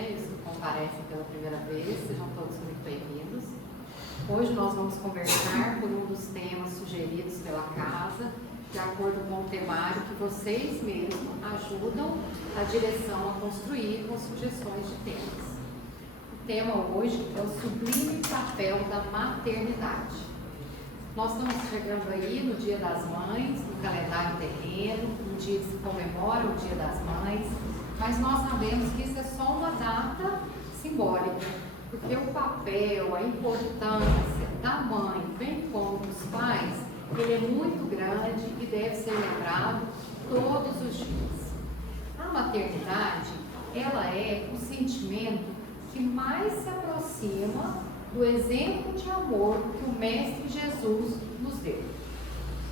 né, e os que comparecem pela primeira vez, sejam todos muito bem-vindos. Hoje nós vamos conversar por um dos temas sugeridos pela casa, de acordo com o temário que vocês mesmos ajudam a direção a construir com sugestões de temas. O tema hoje é o sublime papel da maternidade. Nós estamos chegando aí no Dia das Mães, no calendário terreno, um dia que se comemora o Dia das Mães, mas nós sabemos que isso é só uma data simbólica, porque o papel, a importância da mãe, bem como dos pais, ele é muito grande e deve ser lembrado todos os dias. A maternidade, ela é o sentimento que mais se aproxima do exemplo de amor que o Mestre Jesus nos deu.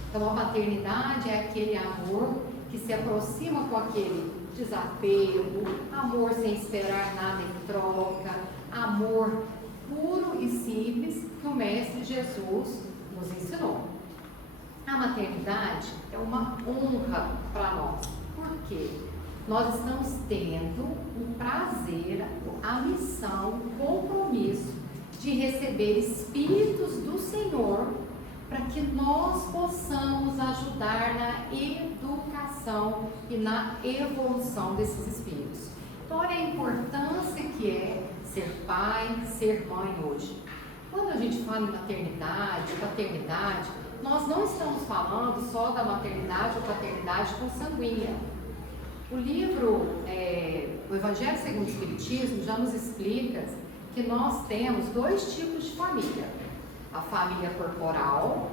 Então, a maternidade é aquele amor que se aproxima com aquele desapego, amor sem esperar nada em troca, amor puro e simples que o Mestre Jesus nos ensinou. A maternidade é uma honra para nós. Por quê? Nós estamos tendo o prazer, a missão, o compromisso de receber espíritos do Senhor para que nós possamos ajudar na educação e na evolução desses espíritos. Então, olha a importância que é ser pai, ser mãe hoje. Quando a gente fala em maternidade, paternidade, nós não estamos falando só da maternidade ou paternidade consanguínea. O livro, o Evangelho segundo o Espiritismo, já nos explica que nós temos dois tipos de família. A família corporal,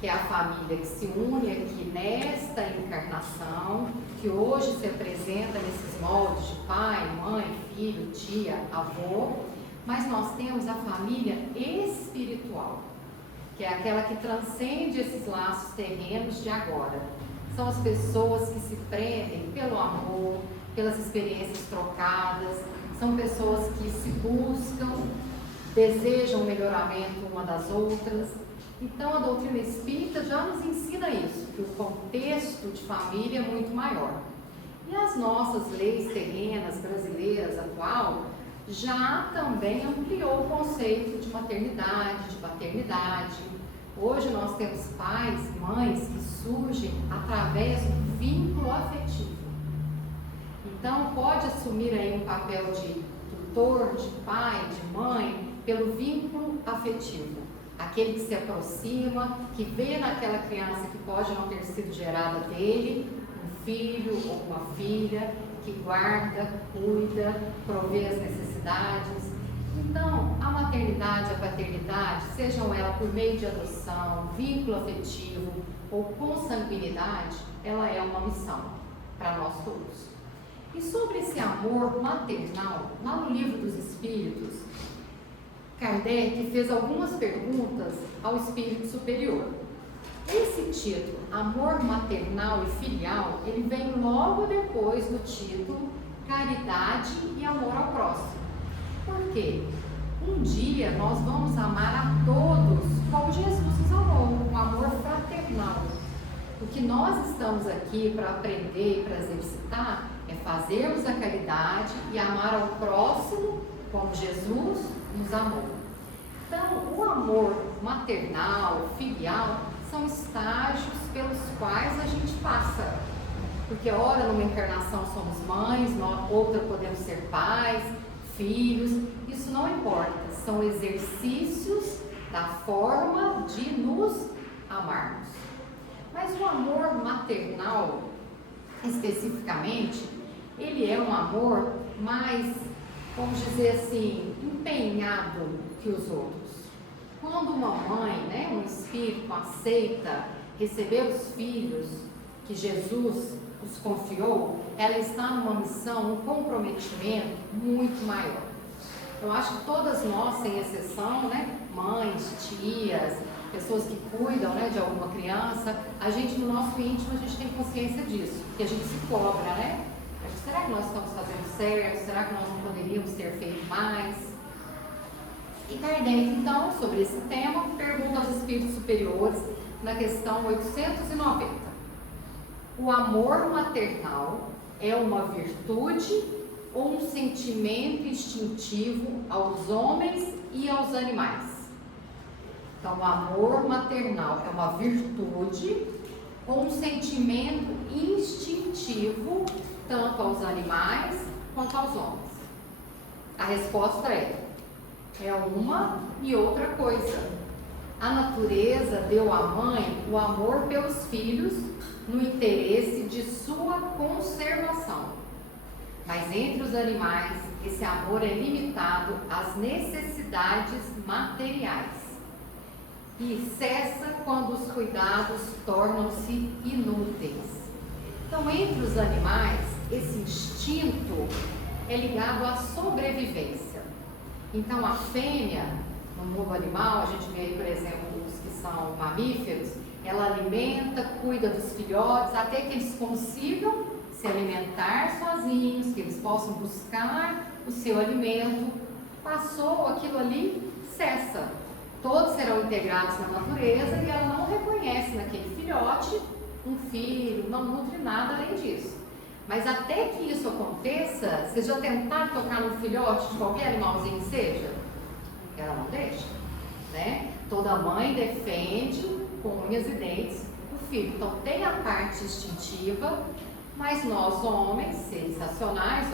que é a família que se une aqui nesta encarnação, que hoje se apresenta nesses moldes de pai, mãe, filho, tia, avô, mas nós temos a família espiritual, que é aquela que transcende esses laços terrenos de agora. São as pessoas que se prendem pelo amor, pelas experiências trocadas, são pessoas que se buscam, desejam o melhoramento uma das outras. Então, a doutrina espírita já nos ensina isso, que o contexto de família é muito maior. E as nossas leis terrenas brasileiras atual já também ampliou o conceito de maternidade, de paternidade. Hoje nós temos pais e mães que surgem através do vínculo afetivo. Então, pode assumir aí um papel de tutor, de pai, de mãe, pelo vínculo afetivo. Aquele que se aproxima, que vê naquela criança que pode não ter sido gerada dele, um filho ou uma filha, que guarda, cuida, provê as necessidades. Então, a maternidade e a paternidade, sejam elas por meio de adoção, vínculo afetivo ou consanguinidade, ela é uma missão para nós todos. E sobre esse amor maternal, lá no Livro dos Espíritos, Kardec fez algumas perguntas ao Espírito Superior. Esse título, Amor Maternal e Filial, ele vem logo depois do título Caridade e Amor ao Próximo. Por quê? Um dia nós vamos amar a todos como Jesus nos amou, um amor fraternal. O que nós estamos aqui para aprender e para exercitar é fazermos a caridade e amar ao próximo como Jesus nos amou. Então, o amor maternal, filial, são estágios pelos quais a gente passa. Porque ora numa encarnação somos mães, outra podemos ser pais, filhos, isso não importa. São exercícios da forma de nos amarmos. Mas o amor maternal, especificamente, ele é um amor mais, vamos dizer assim, empenhado que os outros. Quando uma mãe, um espírito aceita receber os filhos que Jesus os confiou, ela está numa missão, um comprometimento muito maior. Eu acho que todas nós, sem exceção, mães, tias, pessoas que cuidam de alguma criança, a gente no nosso íntimo, a gente tem consciência disso, que a gente se cobra, Será que nós estamos fazendo certo? Será que nós não poderíamos ter feito mais? E Kardec, então, sobre esse tema, pergunta aos espíritos superiores na questão 890. O amor maternal é uma virtude ou um sentimento instintivo aos homens e aos animais? Então, o amor maternal é uma virtude ou um sentimento instintivo tanto aos animais quanto aos homens? A resposta é uma e outra coisa. A natureza deu à mãe o amor pelos filhos no interesse de sua conservação. Mas entre os animais, esse amor é limitado às necessidades materiais e cessa quando os cuidados tornam-se inúteis. Então, entre os animais, esse instinto é ligado à sobrevivência. Então, a fêmea, no mundo animal, a gente vê aí, por exemplo, os que são mamíferos, ela alimenta, cuida dos filhotes, até que eles consigam se alimentar sozinhos, que eles possam buscar o seu alimento. Passou aquilo ali, cessa. Todos serão integrados na natureza e ela não reconhece naquele filhote um filho, não nutre nada além disso. Mas até que isso aconteça, vocês já tentaram tocar no filhote de qualquer animalzinho que seja? Ela não deixa, né? Toda mãe defende com unhas e dentes o filho. Então tem a parte instintiva, mas nós homens, seres racionais,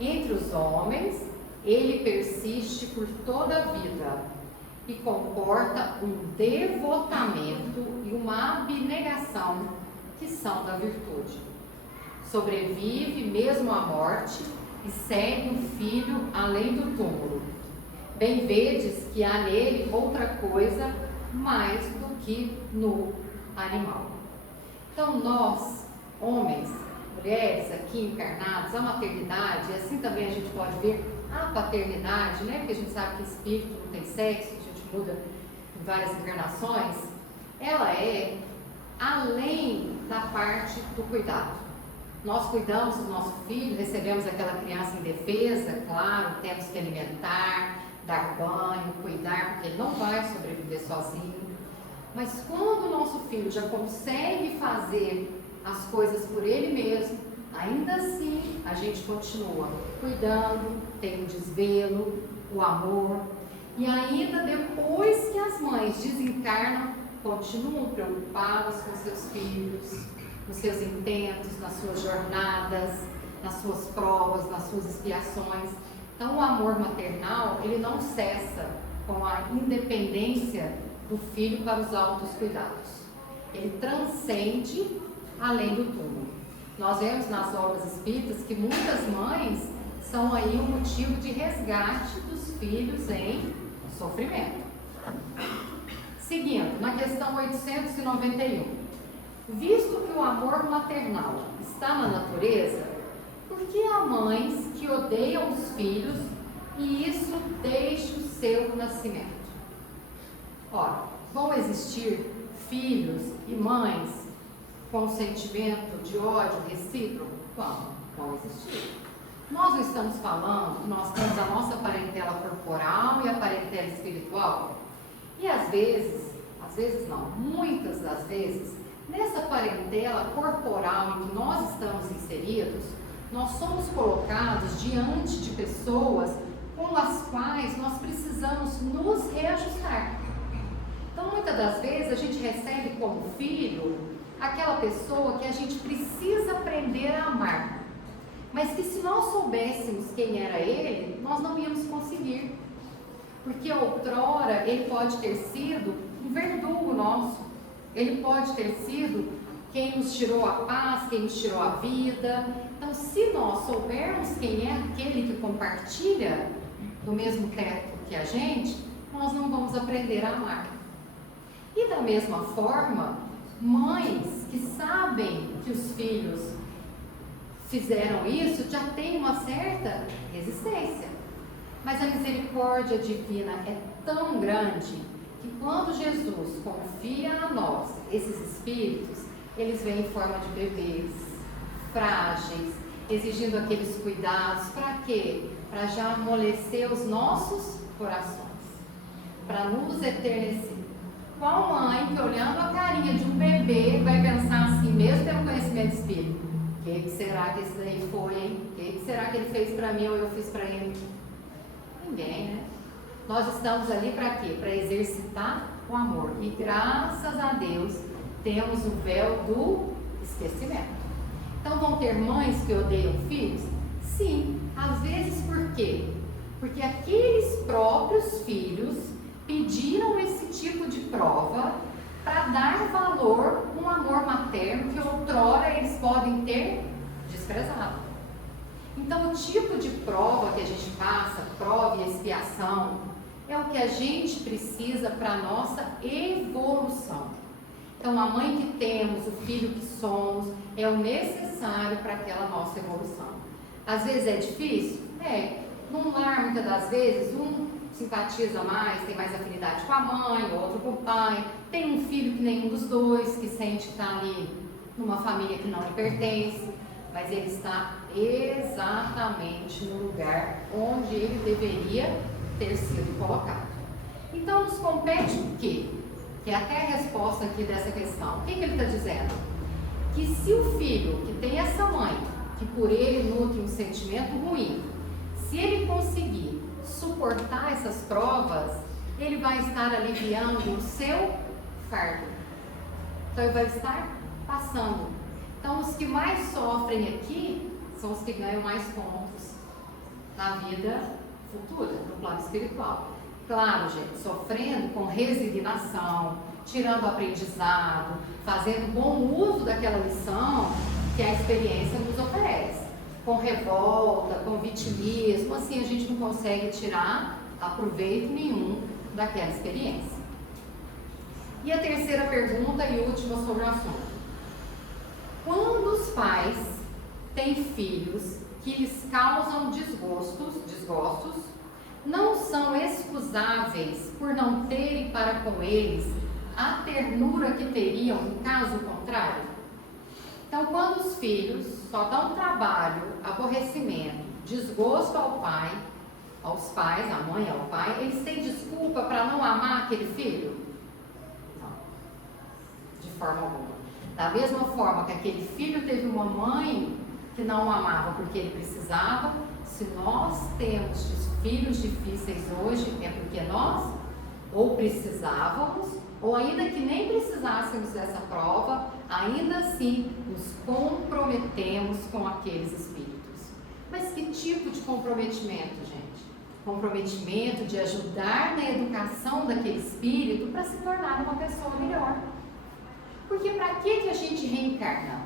entre os homens, ele persiste por toda a vida e comporta um devotamento e uma abnegação que são da virtude. Sobrevive mesmo à morte e segue o filho além do túmulo. Bem vedes que há nele outra coisa mais do que no animal. Então nós, homens, mulheres aqui encarnados, a maternidade, e assim também a gente pode ver a paternidade, né? Porque a gente sabe que espírito não tem sexo, a gente muda em várias encarnações, ela é além da parte do cuidado. Nós cuidamos do nosso filho, recebemos aquela criança indefesa, claro, temos que alimentar, dar banho, cuidar, porque ele não vai sobreviver sozinho. Mas quando o nosso filho já consegue fazer as coisas por ele mesmo, ainda assim a gente continua cuidando, tem o desvelo, o amor, e ainda depois que as mães desencarnam, continuam preocupadas com seus filhos, nos seus intentos, nas suas jornadas, nas suas provas, nas suas expiações. Então o amor maternal, ele não cessa com a independência do filho para os altos cuidados. Ele transcende além do túmulo. Nós vemos nas obras espíritas que muitas mães são aí um motivo de resgate dos filhos em sofrimento. Seguindo, na questão 891. Visto que o amor maternal está na natureza, por que há mães que odeiam os filhos e isso deixa o seu nascimento? Ora, vão existir filhos e mães com sentimento de ódio recíproco? Vão existir. Nós não estamos falando que nós temos a nossa parentela corporal e a parentela espiritual. E às vezes não, muitas das vezes, nessa parentela corporal em que nós estamos inseridos, nós somos colocados diante de pessoas com as quais nós precisamos nos reajustar. Então, muitas das vezes, a gente recebe como filho aquela pessoa que a gente precisa aprender a amar, mas que se nós soubéssemos quem era ele, nós não íamos conseguir, porque outrora ele pode ter sido um verdugo nosso, ele pode ter sido quem nos tirou a paz, quem nos tirou a vida. Então, se nós soubermos quem é aquele que compartilha do mesmo teto que a gente, nós não vamos aprender a amar. E da mesma forma, mães que sabem que os filhos fizeram isso já têm uma certa resistência. Mas a misericórdia divina é tão grande que quando Jesus confia a nós esses espíritos, eles vêm em forma de bebês, frágeis, exigindo aqueles cuidados. Para quê? Para já amolecer os nossos corações, para nos eternecer. Qual mãe que olhando a carinha de um bebê vai pensar assim, mesmo tendo conhecimento espírita, que será que esse daí foi, hein? O que será que ele fez para mim ou eu fiz para ele? Ninguém, né? Nós estamos ali para quê? Para exercitar o amor. E graças a Deus temos o véu do esquecimento. Então vão ter mães que odeiam filhos? Sim, às vezes por quê? Porque aqueles próprios filhos pediram esse tipo de prova para dar valor a um amor materno que outrora eles podem ter desprezado. Então o tipo de prova que a gente passa, prova e expiação, é o que a gente precisa para a nossa evolução. Então a mãe que temos, o filho que somos, é o necessário para aquela nossa evolução. Às vezes é difícil? É. Num lar, muitas das vezes, um simpatiza mais, tem mais afinidade com a mãe, outro com o pai. Tem um filho que nenhum dos dois, que sente que está ali numa família que não lhe pertence, mas ele está exatamente no lugar onde ele deveria ter sido colocado. Então, nos compete o quê? Que é até a resposta aqui dessa questão. O que ele está dizendo? Que se o filho que tem essa mãe, que por ele nutre um sentimento ruim, se ele conseguir suportar essas provas, ele vai estar aliviando o seu fardo. Então ele vai estar passando. Então os que mais sofrem aqui são os que ganham mais pontos na vida futura, no plano espiritual. Claro, gente, sofrendo com resignação, tirando aprendizado, fazendo bom uso daquela lição que a experiência nos oferece. Com revolta, com vitimismo, assim a gente não consegue tirar proveito nenhum daquela experiência. E a terceira pergunta e última sobre o assunto. Quando os pais têm filhos que lhes causam desgostos, não são excusáveis por não terem para com eles a ternura que teriam em caso contrário? Então, quando os filhos só dão trabalho, aborrecimento, desgosto aos pais, à mãe, ao pai, eles têm desculpa para não amar aquele filho? Não, de forma alguma. Da mesma forma que aquele filho teve uma mãe que não o amava porque ele precisava, se nós temos filhos difíceis hoje, é porque nós ou precisávamos, ou ainda que nem precisássemos dessa prova, ainda assim nos comprometemos com aqueles espíritos. Mas que tipo de comprometimento, gente? Comprometimento de ajudar na educação daquele espírito para se tornar uma pessoa melhor. Porque para que a gente reencarna?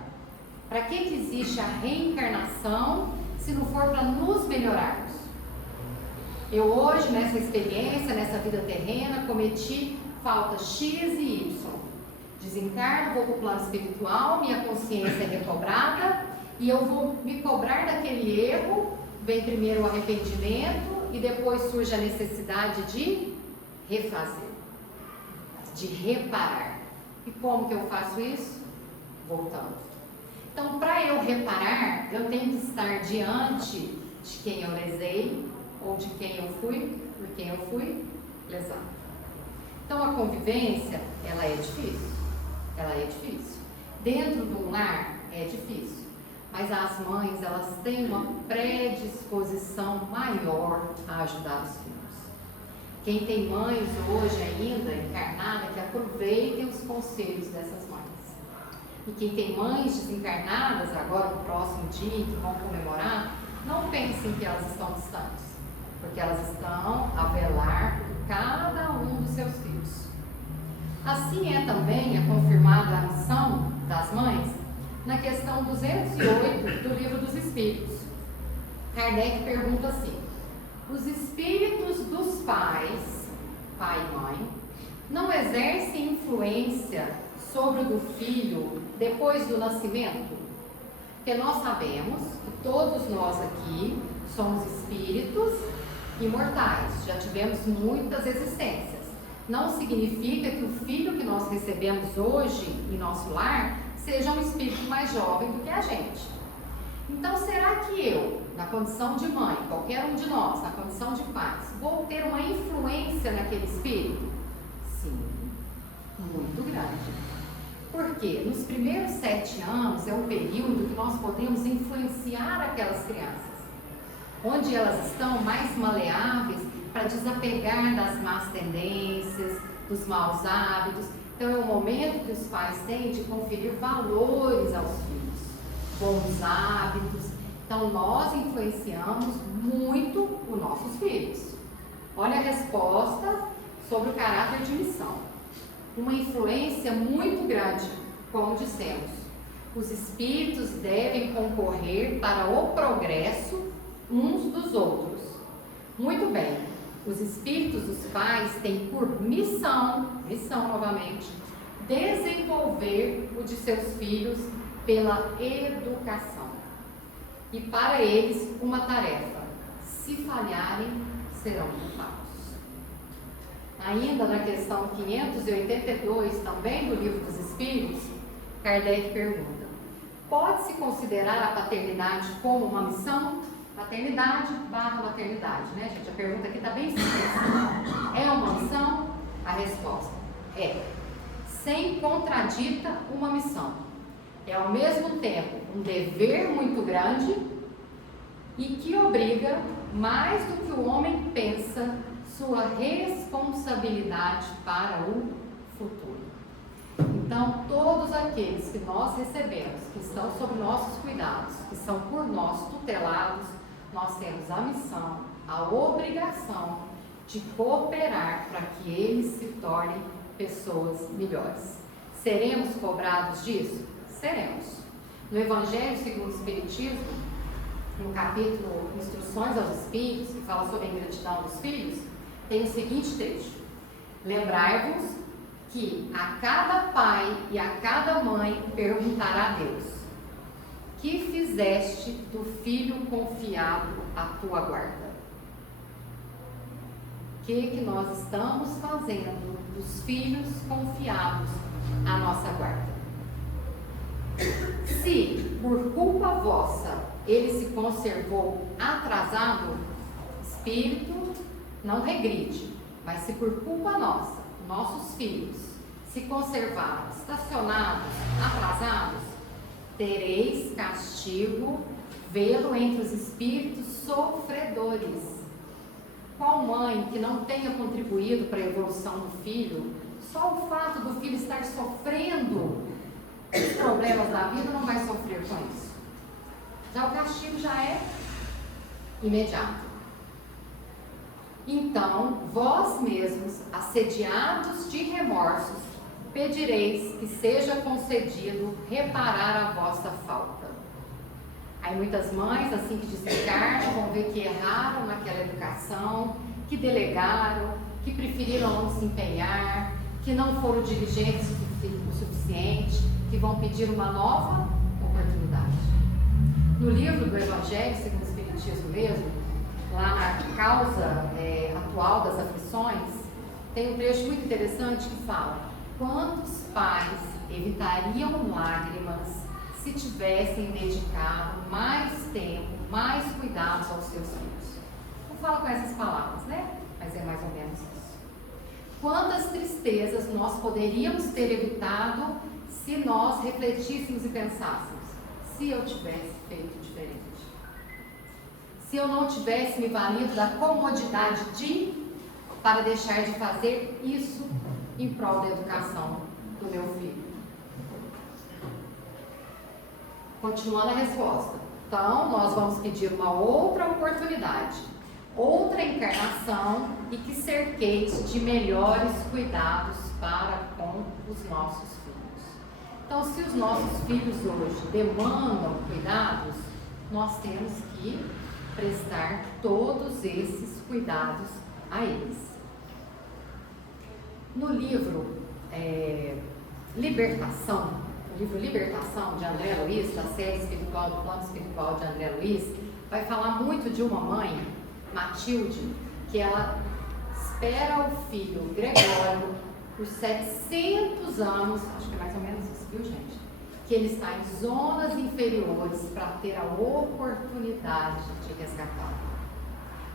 Para que existe a reencarnação se não for para nos melhorarmos? Eu hoje, nessa experiência, nessa vida terrena, cometi falta X e Y. Desencarno, vou para o plano espiritual, minha consciência é recobrada e eu vou me cobrar daquele erro. Vem primeiro o arrependimento e depois surge a necessidade de refazer, de reparar. E como que eu faço isso? Voltando. Então, para eu reparar, eu tenho que estar diante de quem eu lesei ou de quem eu fui, por quem eu fui lesado. Então, a convivência, ela é difícil. Ela é difícil. Dentro do lar, é difícil. Mas as mães, elas têm uma predisposição maior a ajudar os filhos. Quem tem mães hoje ainda encarnadas, que aproveitem os conselhos dessas mães. E quem tem mães desencarnadas, agora no próximo dia, que vão comemorar, não pensem que elas estão distantes, porque elas estão a velar por cada um dos seus filhos. Assim é também a confirmada a missão das mães na questão 208 do Livro dos Espíritos. Kardec pergunta assim: os espíritos dos pais, pai e mãe, não exercem influência sobre o do filho depois do nascimento? Porque nós sabemos que todos nós aqui somos espíritos imortais, já tivemos muitas existências. Não significa que o filho que nós recebemos hoje em nosso lar seja um espírito mais jovem do que a gente. Então, será que eu, na condição de mãe, qualquer um de nós, na condição de pais, vou ter uma influência naquele espírito? Sim, muito grande. Porque nos primeiros 7 anos é um período que nós podemos influenciar aquelas crianças, onde elas estão mais maleáveis para desapegar das más tendências, dos maus hábitos. Então é o momento que os pais têm de conferir valores aos filhos, bons hábitos. Então nós influenciamos muito os nossos filhos. Olha a resposta sobre o caráter de missão. Uma influência muito grande, como dissemos. Os espíritos devem concorrer para o progresso uns dos outros. Muito bem, os espíritos dos pais têm por missão novamente, desenvolver o de seus filhos pela educação. E para eles, uma tarefa: se falharem, serão culpados. Ainda na questão 582, também do Livro dos Espíritos, Kardec pergunta: pode-se considerar a paternidade como uma missão? Paternidade barra maternidade, né, gente? A pergunta aqui está bem simples. É uma missão? A resposta é: sem contradita uma missão. É ao mesmo tempo um dever muito grande e que obriga, mais do que o homem pensa, sua responsabilidade para o futuro. Então, todos aqueles que nós recebemos, que estão sob nossos cuidados, que são por nós tutelados, nós temos a missão, a obrigação de cooperar para que eles se tornem pessoas melhores. Seremos cobrados disso? Seremos. No Evangelho segundo o Espiritismo, no capítulo Instruções aos Espíritos, que fala sobre a ingratidão dos filhos, tem o seguinte trecho: lembrai-vos que a cada pai e a cada mãe perguntará a Deus: que fizeste do filho confiado à tua guarda? O que nós estamos fazendo dos filhos confiados à nossa guarda? Se por culpa vossa ele se conservou atrasado, espírito, não regride, mas se por culpa nossa, nossos filhos se conservaram estacionados, atrasados, tereis castigo, vê-lo entre os espíritos sofredores. Qual mãe que não tenha contribuído para a evolução do filho, só o fato do filho estar sofrendo os problemas da vida não vai sofrer com isso. Já o castigo já é imediato. Então, vós mesmos, assediados de remorsos, pedireis que seja concedido reparar a vossa falta. Aí muitas mães, assim que desencarnam, vão ver que erraram naquela educação, que delegaram, que preferiram não se empenhar, que não foram diligentes o suficiente, que vão pedir uma nova oportunidade. No livro do Evangelho segundo o Espiritismo mesmo, lá na causa atual das aflições, tem um trecho muito interessante que fala: quantos pais evitariam lágrimas se tivessem dedicado mais tempo, mais cuidados aos seus filhos? Não fala com essas palavras, né? Mas é mais ou menos isso. Quantas tristezas nós poderíamos ter evitado se nós refletíssemos e pensássemos: se eu tivesse feito diferente, se eu não tivesse me valido da comodidade para deixar de fazer isso em prol da educação do meu filho. Continuando a resposta. Então, nós vamos pedir uma outra oportunidade, outra encarnação, e que cerqueis de melhores cuidados para com os nossos filhos. Então, se os nossos filhos hoje demandam cuidados, nós temos que prestar todos esses cuidados a eles. No livro Libertação, o livro Libertação, de André Luiz, da série espiritual, do plano espiritual de André Luiz, vai falar muito de uma mãe, Matilde, que ela espera o filho Gregório por 700 anos, acho que é mais ou menos isso, viu, gente? Que ele está em zonas inferiores para ter a oportunidade de resgatá-lo.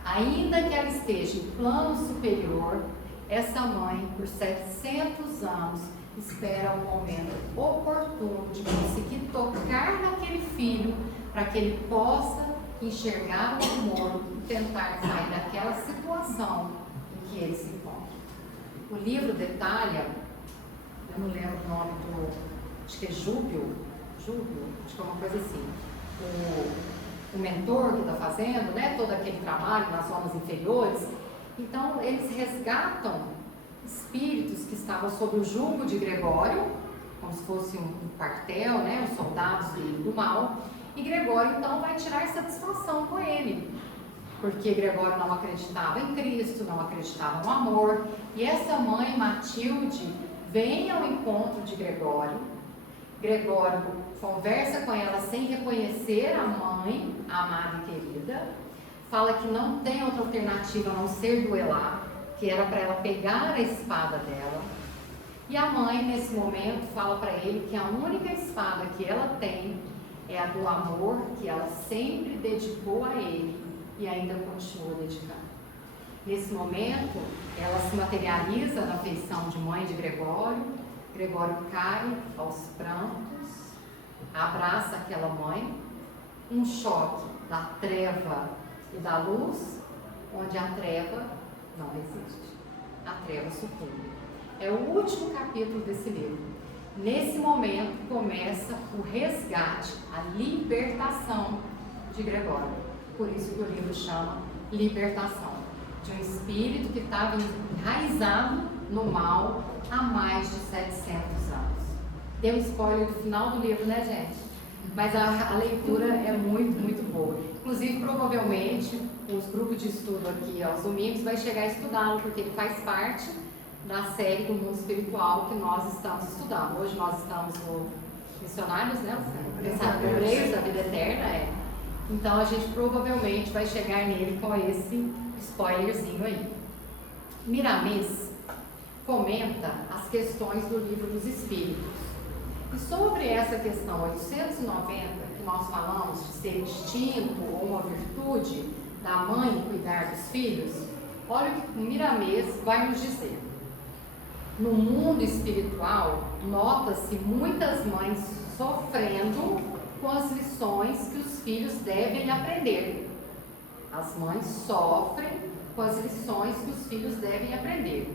Ainda que ela esteja em plano superior, essa mãe, por 700 anos, espera um momento oportuno de conseguir tocar naquele filho para que ele possa enxergar o amor e tentar sair daquela situação em que ele se encontra. O livro detalha, eu não lembro o nome do, acho que é Júbio, acho que é uma coisa assim, o mentor que está fazendo, né, todo aquele trabalho nas zonas inferiores. Então eles resgatam espíritos que estavam sob o jugo de Gregório, como se fosse um quartel, né, os soldados do mal, e Gregório então vai tirar satisfação com ele, porque Gregório não acreditava em Cristo, não acreditava no amor, e essa mãe Matilde vem ao encontro de Gregório. Gregório conversa com ela sem reconhecer a mãe, a amada e querida, fala que não tem outra alternativa a não ser duelar, que era para ela pegar a espada dela. E a mãe, nesse momento, fala para ele que a única espada que ela tem é a do amor que ela sempre dedicou a ele e ainda continua dedicando. Nesse momento, ela se materializa na feição de mãe de Gregório. Gregório cai aos prantos, abraça aquela mãe, um choque da treva e da luz, onde a treva não existe, a treva sucumbe. É o último capítulo desse livro. Nesse momento começa o resgate, a libertação de Gregório. Por isso que o livro chama Libertação, de um espírito que estava enraizado no mal há mais de 700 anos. Deu um spoiler do final do livro, né, gente? Mas a leitura é muito, muito boa. Inclusive, provavelmente, os grupos de estudo aqui aos domingos vai chegar a estudá-lo, porque ele faz parte da série do mundo espiritual que nós estamos estudando. Hoje nós estamos no Missionários, né? Obreiros da Vida Eterna, Então a gente provavelmente vai chegar nele com esse spoilerzinho aí. Miramês comenta as questões do Livro dos Espíritos. E sobre essa questão 890, que nós falamos de ser instinto ou uma virtude da mãe cuidar dos filhos, olha o que o Miramês vai nos dizer. No mundo espiritual, nota-se muitas mães sofrendo com as lições que os filhos devem aprender. As mães sofrem com as lições que os filhos devem aprender,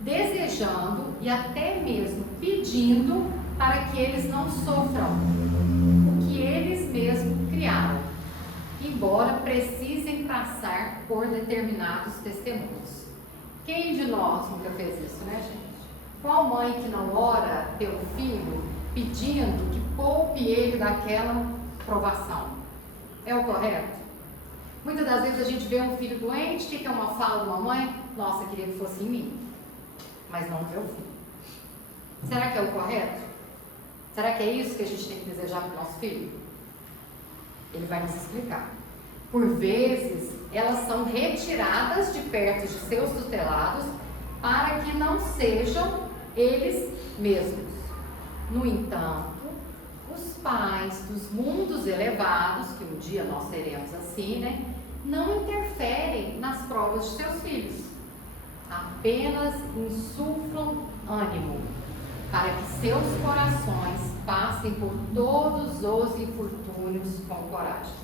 desejando e até mesmo pedindo para que eles não sofram o que eles mesmos criaram, embora precisem passar por determinados testemunhos. Quem de nós nunca fez isso, né, gente? Qual mãe que não ora pelo filho pedindo que poupe ele daquela provação? É o correto? Muitas das vezes a gente vê um filho doente, que é uma fala de uma mãe, nossa, queria que fosse em mim, mas não vê o filho. Será que é o correto? Será que é isso que a gente tem que desejar para o nosso filho? Ele vai nos explicar. Por vezes, elas são retiradas de perto de seus tutelados para que não sejam eles mesmos. No entanto, os pais dos mundos elevados, que um dia nós seremos assim, né, não interferem nas provas de seus filhos. Apenas insuflam ânimo para que seus corações passem por todos os infortúnios com coragem.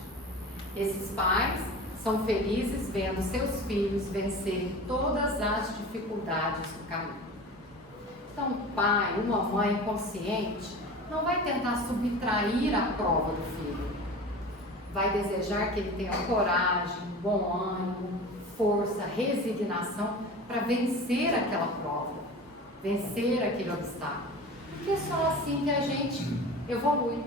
Esses pais são felizes vendo seus filhos vencerem todas as dificuldades do caminho. Então, um pai, uma mãe consciente não vai tentar subtrair a prova do filho. Vai desejar que ele tenha coragem, bom ânimo, força, resignação para vencer aquela prova, vencer aquele obstáculo. Porque é só assim que a gente evolui.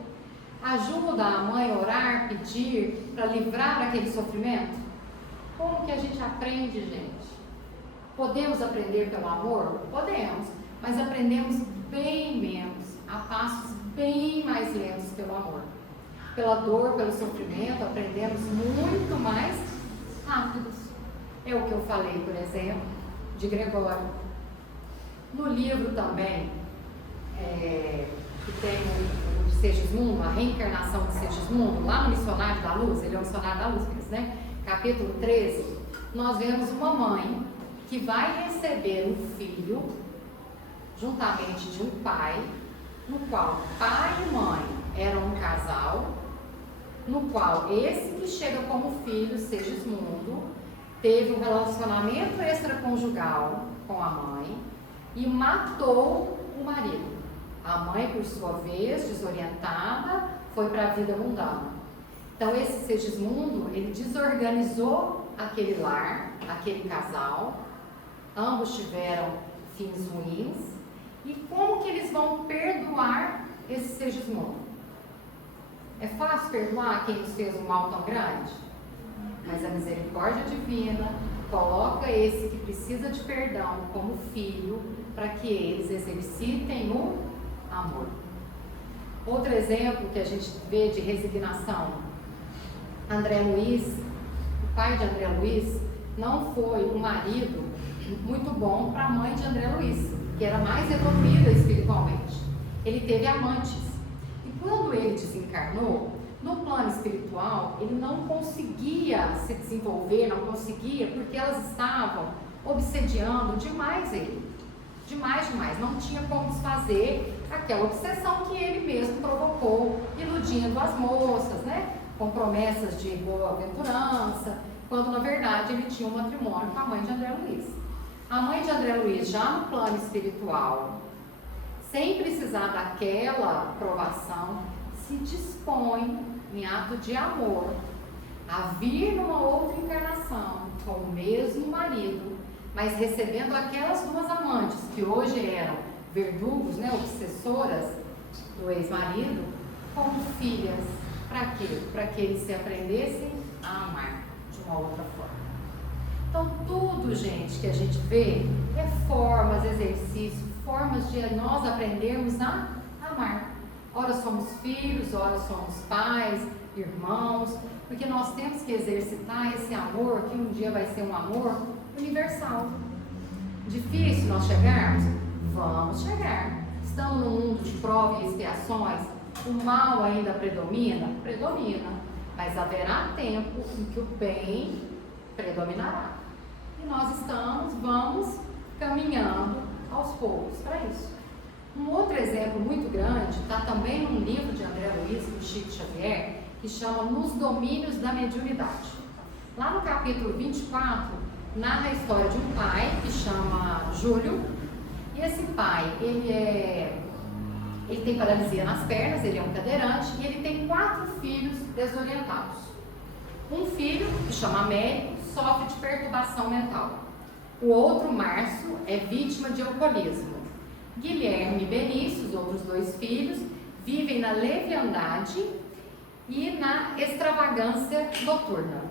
Ajuda a mãe a orar, pedir, para livrar aquele sofrimento? Como que a gente aprende, gente? Podemos aprender pelo amor? Podemos, mas aprendemos bem menos, a passos bem mais lentos pelo amor. Pela dor, pelo sofrimento, aprendemos muito mais rápidos. É o que eu falei, por exemplo, de Gregório. No livro também, que tem o Segismundo, a reencarnação de Segismundo, lá no Missionário da Luz, ele é o Missionário da Luz, né? Capítulo 13, nós vemos uma mãe que vai receber um filho juntamente de um pai, no qual pai e mãe eram um casal, no qual esse que chega como filho, Segismundo, teve um relacionamento extraconjugal com a mãe e matou o marido. A mãe, por sua vez, desorientada, foi para a vida mundana. Então, esse Segismundo, ele desorganizou aquele lar, aquele casal. Ambos tiveram fins ruins. E como que eles vão perdoar esse Segismundo? É fácil perdoar quem nos fez um mal tão grande? Mas a misericórdia divina coloca esse que precisa de perdão como filho para que eles exercitem o amor. Outro exemplo que a gente vê de resignação, André Luiz, o pai de André Luiz, não foi um marido muito bom para a mãe de André Luiz, que era mais evoluída espiritualmente. Ele teve amantes. E quando ele desencarnou, no plano espiritual, ele não conseguia se desenvolver, não conseguia, porque elas estavam obsediando demais ele. Demais. Não tinha como desfazer aquela obsessão que ele mesmo provocou, iludindo as moças, né? Com promessas de boa-aventurança, quando na verdade ele tinha um matrimônio com a mãe de André Luiz. A mãe de André Luiz, já no plano espiritual, sem precisar daquela aprovação, se dispõe, em ato de amor, a vir numa outra encarnação com o mesmo marido, mas recebendo aquelas duas amantes que hoje eram verdugos, né, obsessoras do ex-marido, como filhas. Para quê? Para que eles se aprendessem a amar de uma outra forma. Então, tudo, gente, que a gente vê é formas, exercícios, formas de nós aprendermos a amar. Ora somos filhos, ora somos pais, irmãos, porque nós temos que exercitar esse amor, que um dia vai ser um amor universal. Difícil nós chegarmos? Vamos chegar. Estamos num mundo de provas e expiações, o mal ainda predomina? Predomina, mas haverá tempo em que o bem predominará. E nós vamos caminhando aos poucos para isso. Um outro exemplo muito grande está também num livro de André Luiz, do Chico Xavier, que chama Nos Domínios da Mediunidade. Lá no capítulo 24, narra a história de um pai que chama Júlio, e esse pai, ele tem paralisia nas pernas, ele é um cadeirante, e ele tem 4 filhos desorientados. Um filho, que chama Américo, sofre de perturbação mental. O outro, Márcio, é vítima de alcoolismo. Guilherme e Benício, os outros 2 filhos, vivem na leviandade e na extravagância noturna.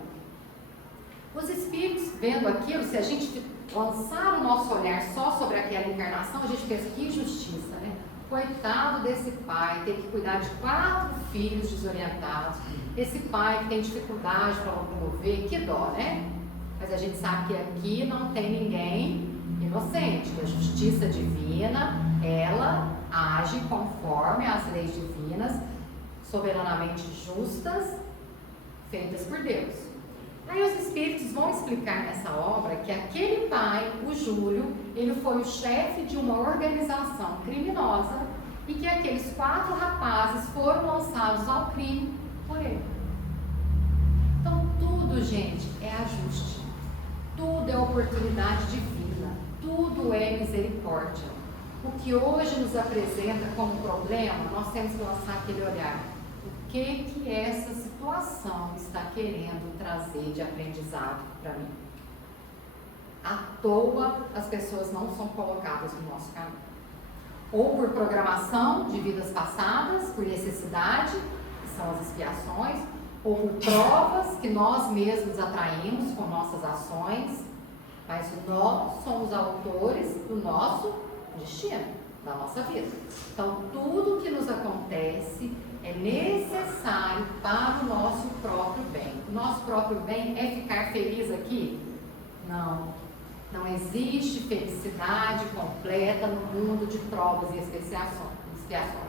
Os espíritos, vendo aquilo, se a gente lançar o nosso olhar só sobre aquela encarnação, a gente pensa, que injustiça, né? Coitado desse pai, ter que cuidar de 4 filhos desorientados, esse pai que tem dificuldade para locomover, que dó, né? Mas a gente sabe que aqui não tem ninguém inocente, que a justiça divina, ela age conforme as leis divinas, soberanamente justas, feitas por Deus. Aí os espíritos vão explicar nessa obra que aquele pai, o Júlio, ele foi o chefe de uma organização criminosa e que aqueles 4 rapazes foram lançados ao crime por ele. Então tudo, gente, é ajuste. Tudo é oportunidade divina. Tudo é misericórdia. O que hoje nos apresenta como problema, nós temos que lançar aquele olhar. O que essa situação está querendo trazer de aprendizado para mim? À toa as pessoas não são colocadas no nosso caminho. Ou por programação de vidas passadas, por necessidade, que são as expiações, ou por provas que nós mesmos atraímos com nossas ações, mas nós somos autores do nosso destino, da nossa vida. Então, tudo que nos acontece é necessário para o nosso próprio bem. O nosso próprio bem é ficar feliz aqui? Não. Não existe felicidade completa no mundo de provas e expiações.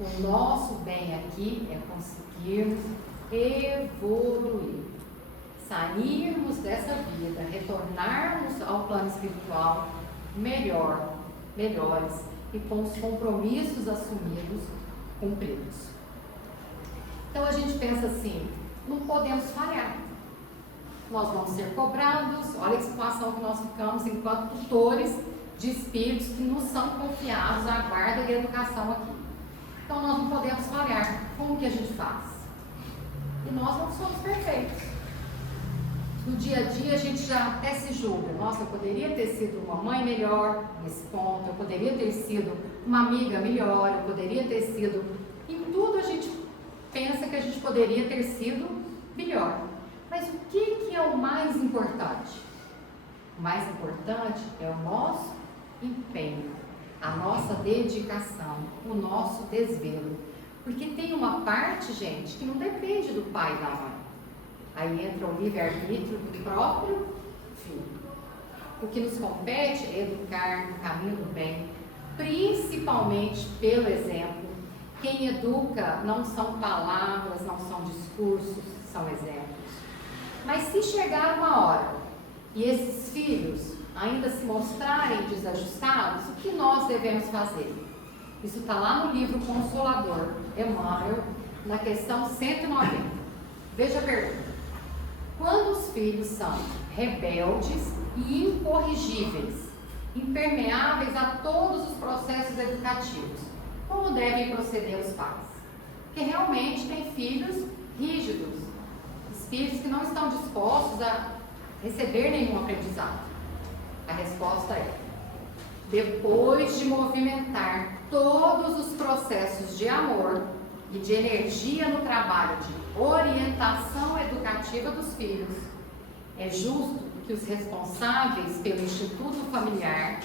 O nosso bem aqui é conseguirmos evoluir, sairmos dessa vida, retornarmos ao plano espiritual melhor, melhores e com os compromissos assumidos, cumpridos. Então a gente pensa assim, não podemos falhar. Nós vamos ser cobrados, olha a situação que nós ficamos enquanto tutores de espíritos que nos são confiados à guarda e à educação aqui. Então nós não podemos falhar. Como que a gente faz? E nós não somos perfeitos. No dia a dia a gente já até se julga. Nossa, eu poderia ter sido uma mãe melhor nesse ponto, eu poderia ter sido uma amiga melhor, eu poderia ter sido... Em tudo a gente pensa que a gente poderia ter sido melhor. Mas o que é o mais importante? O mais importante é o nosso empenho, a nossa dedicação, o nosso desvelo. Porque tem uma parte, gente, que não depende do pai e da mãe. Aí entra o livre-arbítrio do próprio filho. O que nos compete é educar no caminho do bem, principalmente pelo exemplo. Quem educa não são palavras, não são discursos, são exemplos. Mas se chegar uma hora e esses filhos ainda se mostrarem desajustados, o que nós devemos fazer? Isso está lá no livro Consolador, Emmanuel, na questão 190. Veja a pergunta. Quando os filhos são rebeldes e incorrigíveis, impermeáveis a todos os processos educativos, como devem proceder os pais? Porque realmente tem filhos rígidos, espíritos que não estão dispostos a receber nenhum aprendizado. A resposta é: depois de movimentar todos os processos de amor e de energia no trabalho de orientação educativa dos filhos, é justo que os responsáveis pelo Instituto Familiar,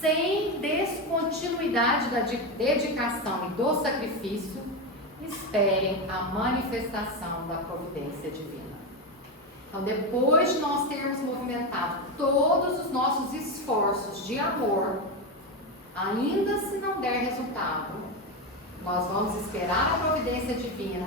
sem descontinuidade da dedicação e do sacrifício, esperem a manifestação da providência divina. Então, depois de nós termos movimentado todos os nossos esforços de amor, ainda se não der resultado, nós vamos esperar a providência divina,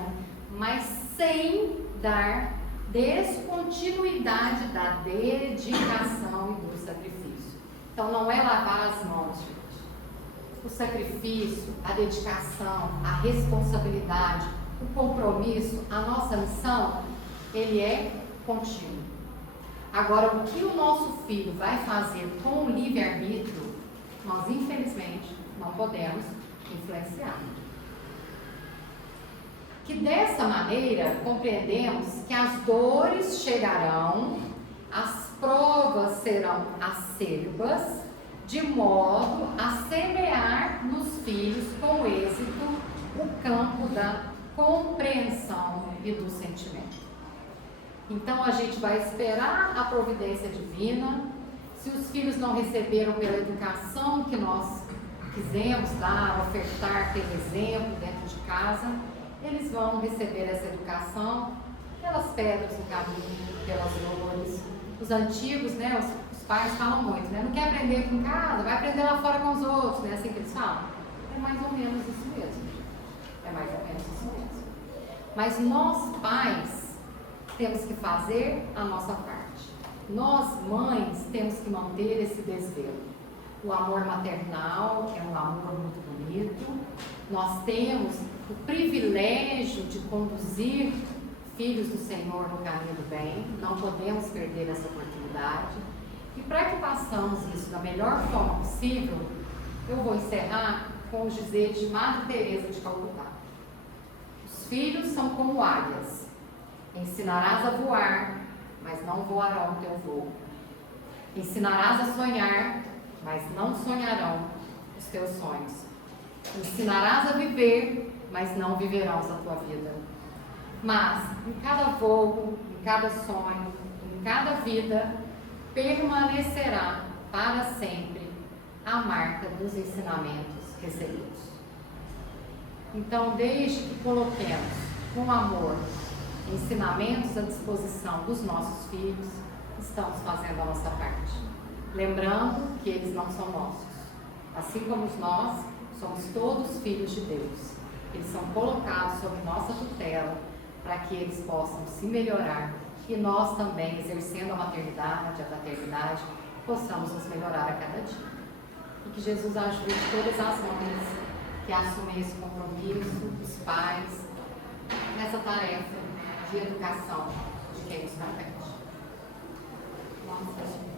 mas sem dar descontinuidade da dedicação e do sacrifício. Então, não é lavar as mãos, gente. O sacrifício, a dedicação, a responsabilidade, o compromisso, a nossa missão, ele é contínuo. Agora, o que o nosso filho vai fazer com o livre-arbítrio, nós infelizmente não podemos influenciar. Que dessa maneira compreendemos que as dores chegarão, as provas serão acerbas, de modo a semear nos filhos com êxito o campo da compreensão e do sentimento. Então a gente vai esperar a providência divina. Se os filhos não receberam pela educação que nós quisemos dar, ofertar pelo exemplo dentro de casa, eles vão receber essa educação pelas pedras no caminho, pelas dores. Os antigos, né, os pais falam muito, né? Não quer aprender aqui em casa, vai aprender lá fora com os outros, né? Assim que eles falam. É mais ou menos isso mesmo. É mais ou menos isso mesmo. Mas nós, pais, temos que fazer a nossa parte. Nós, mães, temos que manter esse desvelo. O amor maternal é um amor muito bonito. Nós temos o privilégio de conduzir filhos do Senhor no caminho do bem. Não podemos perder essa oportunidade. E para que façamos isso da melhor forma possível, eu vou encerrar com os dizeres de Madre Teresa de Calcutá. Os filhos são como águias. Ensinarás a voar, mas não voarão o teu voo. Ensinarás a sonhar, mas não sonharão os teus sonhos. Ensinarás a viver, mas não viverão a tua vida. Mas em cada voo, em cada sonho, em cada vida, permanecerá para sempre a marca dos ensinamentos recebidos. Então, desde que coloquemos com amor ensinamentos à disposição dos nossos filhos, estamos fazendo a nossa parte. Lembrando que eles não são nossos. Assim como nós, somos todos filhos de Deus. Eles são colocados sob nossa tutela para que eles possam se melhorar e nós também, exercendo a maternidade, a paternidade, possamos nos melhorar a cada dia. e que Jesus ajude todas as mães que assumem esse compromisso, os pais, nessa tarefa de educação de quem nos compete. Nossa.